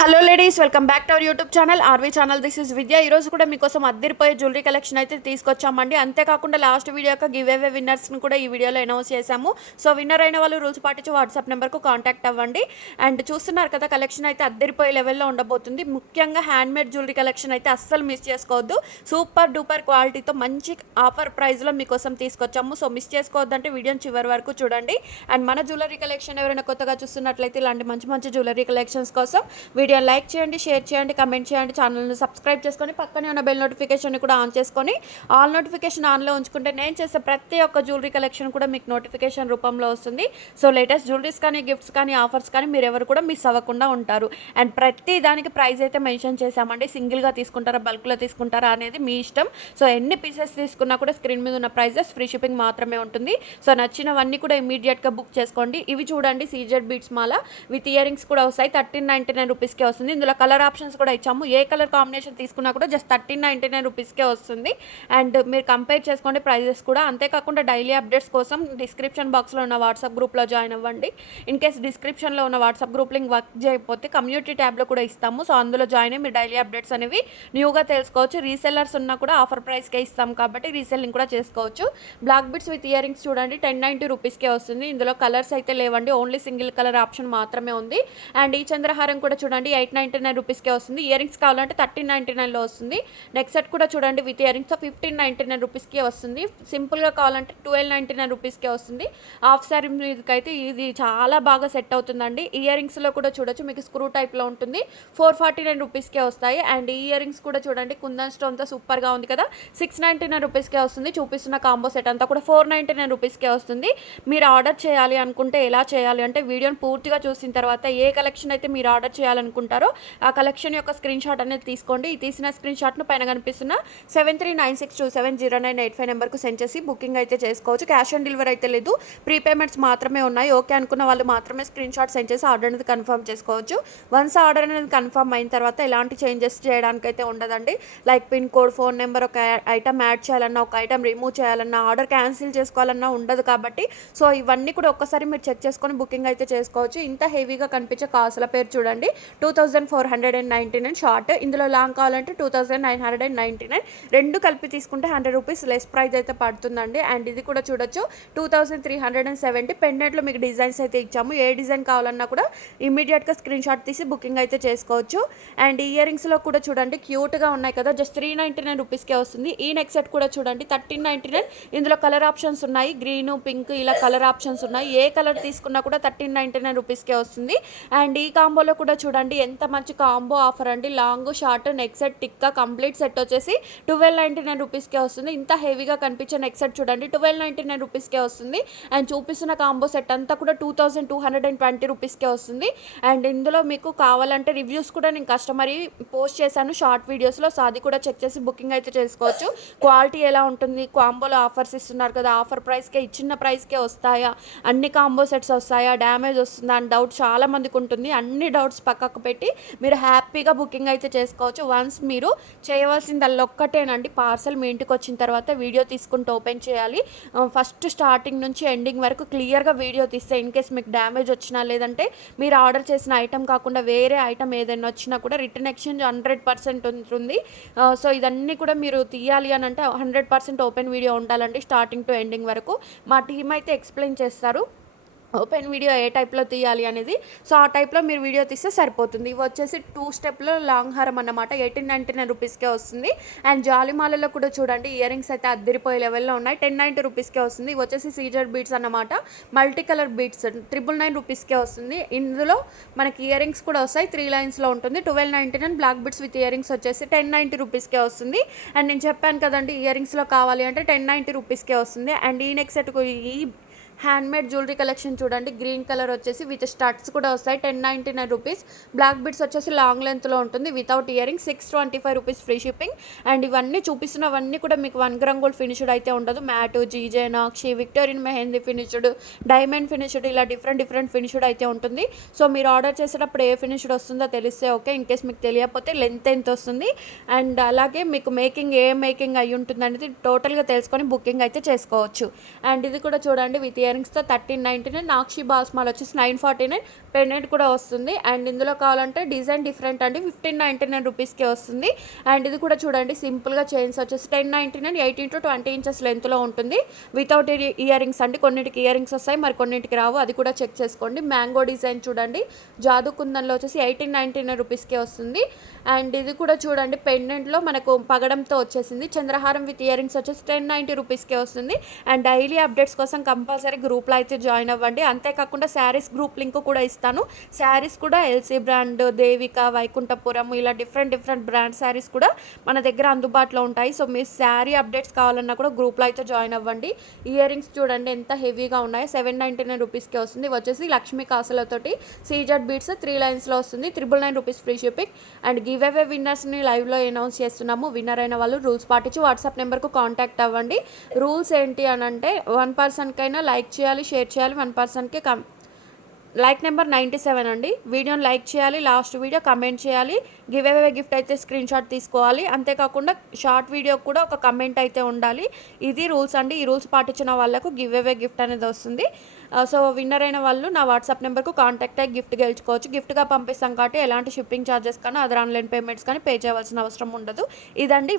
Hello ladies, welcome back to our YouTube channel RV channel. This is Vidya. ఈరోజు కూడా మీకోసం అద్దరిపోయే jewellery collection అయితే తీసుకొచ్చామండి. అంతేకాకుండా లాస్ట్ వీడియోకి గివ్ అవే విన్నర్స్ని కూడా ఈ వీడియోలో అనౌన్స్ చేశాము. సో విన్నర్ అయిన వాళ్ళు రూల్స్ పాటించి వాట్సాప్ నెంబర్కు కాంటాక్ట్ అవ్వండి. అండ్ చూస్తున్నారు కదా, కలెక్షన్ అయితే అద్దరిపోయే లెవెల్లో ఉండబోతుంది. ముఖ్యంగా హ్యాండ్మేడ్ జ్యువెలరీ కలెక్షన్ అయితే అస్సలు మిస్ చేసుకోవద్దు. సూపర్ డూపర్ క్వాలిటీతో మంచి ఆఫర్ ప్రైస్లో మీకోసం తీసుకొచ్చాము. సో మిస్ చేసుకోవద్దంటే వీడియోని చివరి వరకు చూడండి. అండ్ మన జ్యువెలరీ కలెక్షన్ ఎవరైనా కొత్తగా చూస్తున్నట్లయితే ఇలాంటి మంచి మంచి జ్యువెలరీ కలెక్షన్స్ కోసం వీడియో లైక్ చేయండి, షేర్ చేయండి, కమెంట్ చేయండి, ఛానల్ని సబ్స్క్రైబ్ చేసుకొని పక్కనే ఉన్న బెల్ నోటిఫికేషన్ కూడా ఆన్ చేసుకొని ఆల్ నోటిఫికేషన్ ఆన్లో ఉంచుకుంటే నేను చేసే ప్రతి ఒక్క జ్యువెలరీ కలెక్షన్ కూడా మీకు నోటిఫికేషన్ రూపంలో వస్తుంది. సో లేటెస్ట్ జ్యువెలరీస్ కానీ, గిఫ్ట్స్ కానీ, ఆఫర్స్ కానీ మీరు ఎవరు కూడా మిస్ అవ్వకుండా ఉంటారు. అండ్ ప్రతి దానికి ప్రైస్ అయితే మెన్షన్ చేశామండి. సింగిల్గా తీసుకుంటారా, బల్క్లో తీసుకుంటారా అనేది మీ ఇష్టం. సో ఎన్ని పీసెస్ తీసుకున్నా కూడా స్క్రీన్ మీద ఉన్న ప్రైజెస్, ఫ్రీ షిప్పింగ్ మాత్రమే ఉంటుంది. సో నచ్చినవన్నీ కూడా ఇమీడియట్గా బుక్ చేసుకోండి. ఇవి చూడండి, సీజెడ్ బీట్స్ మాల విత్ ఇయర్ రింగ్స్ కూడా వస్తాయి. 1399 రూపీస్కే వస్తుంది. ఇందులో కలర్ ఆప్షన్స్ కూడా ఇచ్చాము. ఏ కలర్ కాంబినేషన్ తీసుకున్నా కూడా జస్ట్ 1399 రూపీస్కే వస్తుంది. అండ్ మీరు కంపేర్ చేసుకోండి ప్రైజెస్ కూడా. అంతేకాకుండా డైలీ అప్డేట్స్ కోసం డిస్క్రిప్షన్ బాక్స్లో ఉన్న వాట్సాప్ గ్రూప్లో జాయిన్ అవ్వండి. ఇన్ కేస్ డిస్క్రిప్షన్లో ఉన్న వాట్సాప్ గ్రూప్ లింక్ వర్క్ చేయకపోతే కమ్యూనిటీ ట్యాబ్లో కూడా ఇస్తాము. సో అందులో జాయిన్ అయ్యి మీరు డైలీ అప్డేట్స్ అనేవి న్యూగా తెలుసుకోవచ్చు. రీసెల్లర్స్ ఉన్నా కూడా ఆఫర్ ప్రైస్కే ఇస్తాం కాబట్టి రీసెల్లింగ్ కూడా చేసుకోవచ్చు. Black beads with earrings చూడండి, 1090 రూపీస్కే వస్తుంది. ఇందులో కలర్స్ అయితే లేవండి, ఓన్లీ సింగిల్ కలర్ ఆప్షన్ మాత్రమే ఉంది. అండ్ ఈ చంద్రహారం కూడా చూడండి, 899 రూపీస్కే వస్తుంది. ఇయర్ రింగ్స్ కావాలంటే 1399లో వస్తుంది. నెక్స్ట్ సెట్ కూడా చూడండి, విత్ ఇయర్ రింగ్స్ 1599 రూపీస్కే వస్తుంది. సింపుల్గా కావాలంటే 1299 రూపీస్కే వస్తుంది. హాఫ్ శారీ మీదకి అయితే ఇది చాలా బాగా సెట్ అవుతుందండి. ఇయర్ రింగ్స్లో కూడా చూడొచ్చు, మీకు స్క్రూ టైప్లో ఉంటుంది. 449 రూపీస్కే వస్తాయి. అండ్ ఈ ఇయర్ రింగ్స్ కూడా చూడండి, కుందన్ స్టోన్తో సూపర్గా ఉంది కదా, 699 రూపీస్కే వస్తుంది. చూపిస్తున్న కాంబో సెట్ అంతా కూడా 499 రూపీస్కే వస్తుంది. మీరు ఆర్డర్ చేయాలి అనుకుంటే ఎలా చేయాలి అంటే, వీడియోని పూర్తిగా చూసిన తర్వాత ఏ కలెక్షన్ అయితే మీరు ఆర్డర్ చేయాలనుకుంటారో ఆ కలెక్షన్ యొక్క స్క్రీన్ షాట్ అనేది తీసుకోండి. ఈ తీసిన స్క్రీన్ షాట్ను పైన కనిపిస్తున్న 7396270985 నెంబర్కు సెండ్ చేసి బుకింగ్ అయితే చేసుకోవచ్చు. క్యాష్ ఆన్ డెలివరీ అయితే లేదు, ప్రీపేమెంట్స్ మాత్రమే ఉన్నాయి. ఓకే అనుకున్న వాళ్ళు మాత్రమే స్క్రీన్ షాట్ సెండ్ చేసి ఆర్డర్ అనేది కన్ఫర్మ్ చేసుకోవచ్చు. వన్స్ ఆర్డర్ అనేది కన్ఫర్మ్ అయిన తర్వాత ఎలాంటి చేంజెస్ చేయడానికైతే ఉండదండి. Like pin code, phone number, ఒక ఐటమ్ యాడ్ చేయాలన్నా, ఒక ఐటమ్ రిమూవ్ చేయాలన్నా, ఆర్డర్ క్యాన్సిల్ చేసుకోవాలన్నా ఉండదు కాబట్టి సో ఇవన్నీ కూడా ఒక్కసారి మీరు చెక్ చేసుకొని బుకింగ్ అయితే చేసుకోవచ్చు. ఇంత హెవీగా కనిపించే కాసుల పేరు చూడండి, 2499 షార్ట్. ఇందులో లాంగ్ కావాలంటే 2999. రెండు కలిపి తీసుకుంటే 100 రూపీస్ లెస్ ప్రైస్ అయితే పడుతుందండి. అండ్ ఇది కూడా చూడొచ్చు, 2370. పెండెంట్లో మీకు డిజైన్స్ అయితే ఇచ్చాము. ఏ డిజైన్ కావాలన్నా కూడా ఇమీడియట్గా స్క్రీన్ షాట్ తీసి బుకింగ్ అయితే చేసుకోవచ్చు. అండ్ ఇయర్ రింగ్స్లో కూడా చూడండి, క్యూట్గా ఉన్నాయి కదా, జస్ట్ 399 రూపీస్కే వస్తుంది. ఈ నెక్ సెట్ కూడా చూడండి, 1399. ఇందులో కలర్ ఆప్షన్స్ ఉన్నాయి, గ్రీను, పింక్, ఇలా కలర్ ఆప్షన్స్ ఉన్నాయి. ఏ కలర్ తీసుకున్నా కూడా 1399 రూపీస్కే వస్తుంది. అండ్ ఈ కాంబోలో కూడా చూడండి, ఎంత మంచి కాంబో ఆఫర్ అండి. Long, short, neck set, tikka complete set వచ్చేసి 1299 రూపీస్కే వస్తుంది. ఇంత హెవీగా కనిపించే నెక్ సెట్ చూడండి, 1299 రూపీస్కే వస్తుంది. అండ్ చూపిస్తున్న కాంబో సెట్ అంతా కూడా 2220 రూపీస్కే వస్తుంది. అండ్ ఇందులో మీకు కావాలంటే రివ్యూస్ కూడా నేను కస్టమర్ పోస్ట్ చేశాను షార్ట్ వీడియోస్లో. సో అది కూడా చెక్ చేసి బుకింగ్ అయితే చేసుకోవచ్చు. క్వాలిటీ ఎలా ఉంటుంది, కాంబోలో ఆఫర్స్ ఇస్తున్నారు కదా, ఆఫర్ ప్రైస్కే, ఇచ్చిన ప్రైస్కే వస్తాయా, అన్ని కాంబో సెట్స్ వస్తాయా, డ్యామేజ్ వస్తుందా అని డౌట్ చాలా మందికి ఉంటుంది. అన్ని డౌట్స్ పక్కకు పెట్టి మీరు హ్యాపీగా బుకింగ్ అయితే చేసుకోవచ్చు. వన్స్ మీరు చేయవలసిందల్లా ఒక్కటేనండి, పార్సల్ మీ ఇంటికి వచ్చిన తర్వాత వీడియో తీసుకుంటూ ఓపెన్ చేయాలి. ఫస్ట్ స్టార్టింగ్ నుంచి ఎండింగ్ వరకు క్లియర్గా వీడియో తీస్తే ఇన్ కేస్ మీకు డ్యామేజ్ వచ్చినా, లేదంటే మీరు ఆర్డర్ చేసిన ఐటమ్ కాకుండా వేరే ఐటమ్ ఏదైనా వచ్చినా కూడా రిటర్న్ ఎక్స్చేంజ్ 100% ఉంటుంది. సో ఇదన్నీ కూడా మీరు తీయాలి అని అంటే 100% ఓపెన్ వీడియో ఉండాలండి, స్టార్టింగ్ టు ఎండింగ్ వరకు. మా టీం అయితే ఎక్స్ప్లెయిన్ చేస్తారు ఓపెన్ వీడియో ఏ టైప్లో తీయాలి అనేది. సో ఆ టైప్లో మీరు వీడియో తీస్తే సరిపోతుంది. ఇవి వచ్చేసి 2 స్టెప్లో లాంగ్ హారం అన్నమాట, 1899 రూపీస్కే వస్తుంది. అండ్ జాలిమాలలో కూడా చూడండి, ఇయర్ రింగ్స్ అయితే అద్దరిపోయే లెవెల్లో ఉన్నాయి, 1090 రూపీస్కే వస్తుంది. ఇవి వచ్చేసి సీజర్ బీట్స్ అన్నమాట, మల్టీ కలర్ బీట్స్, 999 రూపీస్కే వస్తుంది. ఇందులో మనకి ఇయర్ రింగ్స్ కూడా వస్తాయి, 3 లైన్స్లో ఉంటుంది, 1299. Black beads with earrings వచ్చేసి 1090 రూపీస్కే వస్తుంది. అండ్ నేను చెప్పాను కదండి, ఇయర్ రింగ్స్లో కావాలి అంటే 1090 రూపీస్కే వస్తుంది. అండ్ ఈ నెక్స్ట్ సెట్కు ఈ హ్యాండ్మేడ్ జ్యువెలరీ కలెక్షన్ చూడండి, గ్రీన్ కలర్ వచ్చేసి విత్ స్టడ్స్ కూడా వస్తాయి, 1099 రూపీస్. బ్లాక్ బిట్స్ వచ్చేసి లాంగ్ లెంత్లో ఉంటుంది, without ear ring, 625 rupees free shipping. And ఇవన్నీ చూపిస్తున్నవన్నీ కూడా మీకు 1 గ్రామ్ గోల్డ్ ఫినిష్డ్ అయితే ఉండదు. Matte, GJ, nakshi, Victorian mehndi finished, diamond finished, ఇలా డిఫరెంట్ ఫినిష్డ్ అయితే ఉంటుంది. సో మీరు ఆర్డర్ చేసేటప్పుడు ఏ ఫినిష్డ్ వస్తుందో తెలిస్తే ఓకే. ఇన్ కేస్ మీకు తెలియకపోతే లెంత్ ఎంత వస్తుంది అండ్ అలాగే మీకు మేకింగ్ ఏ మేకింగ్ అయి ఉంటుంది అనేది టోటల్గా తెలుసుకొని బుకింగ్ అయితే చేసుకోవచ్చు. అండ్ ఇది కూడా చూడండి, విత్ ఇయరింగ్స్తో 1399, నాక్షి బాల్స్ మాల వచ్చేసి 949, పెండెంట్ కూడా వస్తుంది. అండ్ ఇందులో కావాలంటే డిజైన్ డిఫరెంట్ అండి, 1599 రూపీస్కే వస్తుంది. అండ్ ఇది కూడా చూడండి సింపుల్గా చైన్స్ వచ్చేసి 1099, 18 to 20 ఇంచెస్ లెంత్లో ఉంటుంది. వితౌట్ ఇయరింగ్స్ అండి, కొన్నింటికి ఇయరింగ్స్ వస్తాయి, మరి కొన్నింటికి రావు, అది కూడా చెక్ చేసుకోండి. మ్యాంగో డిజైన్ చూడండి, జాదు కుందన్లో వచ్చేసి 1899 రూపీస్కే వస్తుంది. అండ్ ఇది కూడా చూడండి పెండెంట్లో మనకు పగడంతో వచ్చేసింది. చంద్రహారం విత్ ఇయరింగ్స్ వచ్చేసి 1090 రూపీస్కే వస్తుంది. అండ్ డైలీ అప్డేట్స్ కోసం కంపల్సరీ గ్రూప్లో అయితే జాయిన్ అవ్వండి. అంతేకాకుండా శారీస్ గ్రూప్ లింక్ కూడా ఇస్తాను. శారీస్ కూడా ఎల్సీ బ్రాండ్, దేవిక, వైకుంఠపురం ఇలా డిఫరెంట్ బ్రాండ్ శారీస్ కూడా మన దగ్గర అందుబాటులో ఉంటాయి. సో మీరు శారీ అప్డేట్స్ కావాలన్నా కూడా గ్రూప్లో అయితే జాయిన్ అవ్వండి. ఇయరింగ్స్ చూడండి ఎంత హెవీగా ఉన్నాయో, 799 రూపీస్కే వస్తుంది. ఇవి వచ్చేసి లక్ష్మీ కాసులతోటి సీజెడ్ బీట్స్ 3 లైన్స్లో వస్తుంది. 999 rupees free shipping. And giveaway విన్నర్స్ని లైవ్లో అనౌన్స్ చేస్తున్నాము. విన్నర్ అయిన వాళ్ళు రూల్స్ పాటించి వాట్సాప్ నెంబర్కు కాంటాక్ట్ అవ్వండి. రూల్స్ ఏంటి అని అంటే 1 పర్సన్కైనా లైక్ చేయాలి, షేర్ చేయాలి. 1 పర్సన్కి లైక్ నెంబర్ 97 అండి. వీడియోని లైక్ చేయాలి, లాస్ట్ వీడియో కమెంట్ చేయాలి. గివ్ అవే గిఫ్ట్ అయితే స్క్రీన్ షాట్ తీసుకోవాలి. అంతేకాకుండా షార్ట్ వీడియో కూడా ఒక కమెంట్ అయితే ఉండాలి. ఇది రూల్స్ అండి. ఈ రూల్స్ పాటించిన వాళ్ళకు గివ్ అవే గిఫ్ట్ అనేది వస్తుంది. సో విన్నర్ అయిన వాళ్ళు నా వాట్సాప్ నెంబర్కు కాంటాక్ట్ అయ్యి గిఫ్ట్ గెలుచుకోవచ్చు. గిఫ్ట్గా పంపిస్తాం కాబట్టి ఎలాంటి షిప్పింగ్ ఛార్జెస్ కానీ అదర్ ఆన్లైన్ పేమెంట్స్ కానీ పే చేయవలసిన అవసరం ఉండదు. ఇదండి